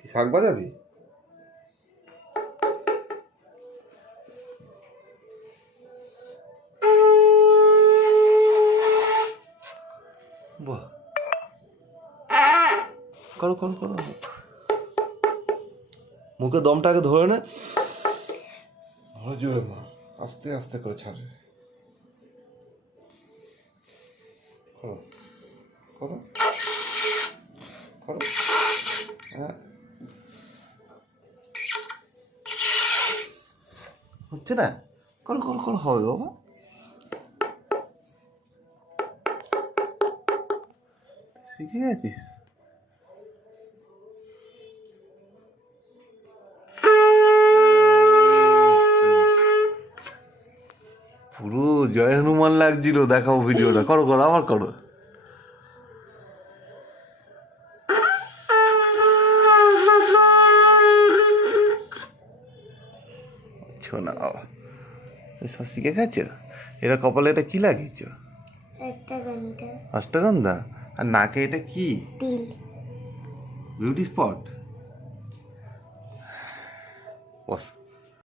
কি শাক বাজাবি? বাহ। করো করো করো। মুখে দমটাকে ধরে না। জোরে মা, আস্তে আস্তে করে ছাড়ে। করো করো করো। হ্যাঁ। হচ্ছে না? করো কল কল হবে বাবা। শিখে গেছিস? পুরো জয় হনুমান লাগছিল, দেখাও ভিডিওটা। করো করো, আবার করো। শোনা না? শিখে খাচ্ছ? এটা কপালে এটা কি লাগিয়েছ? অষ্টগন্ধা আর নাকে এটা কি? Beauty spot boss.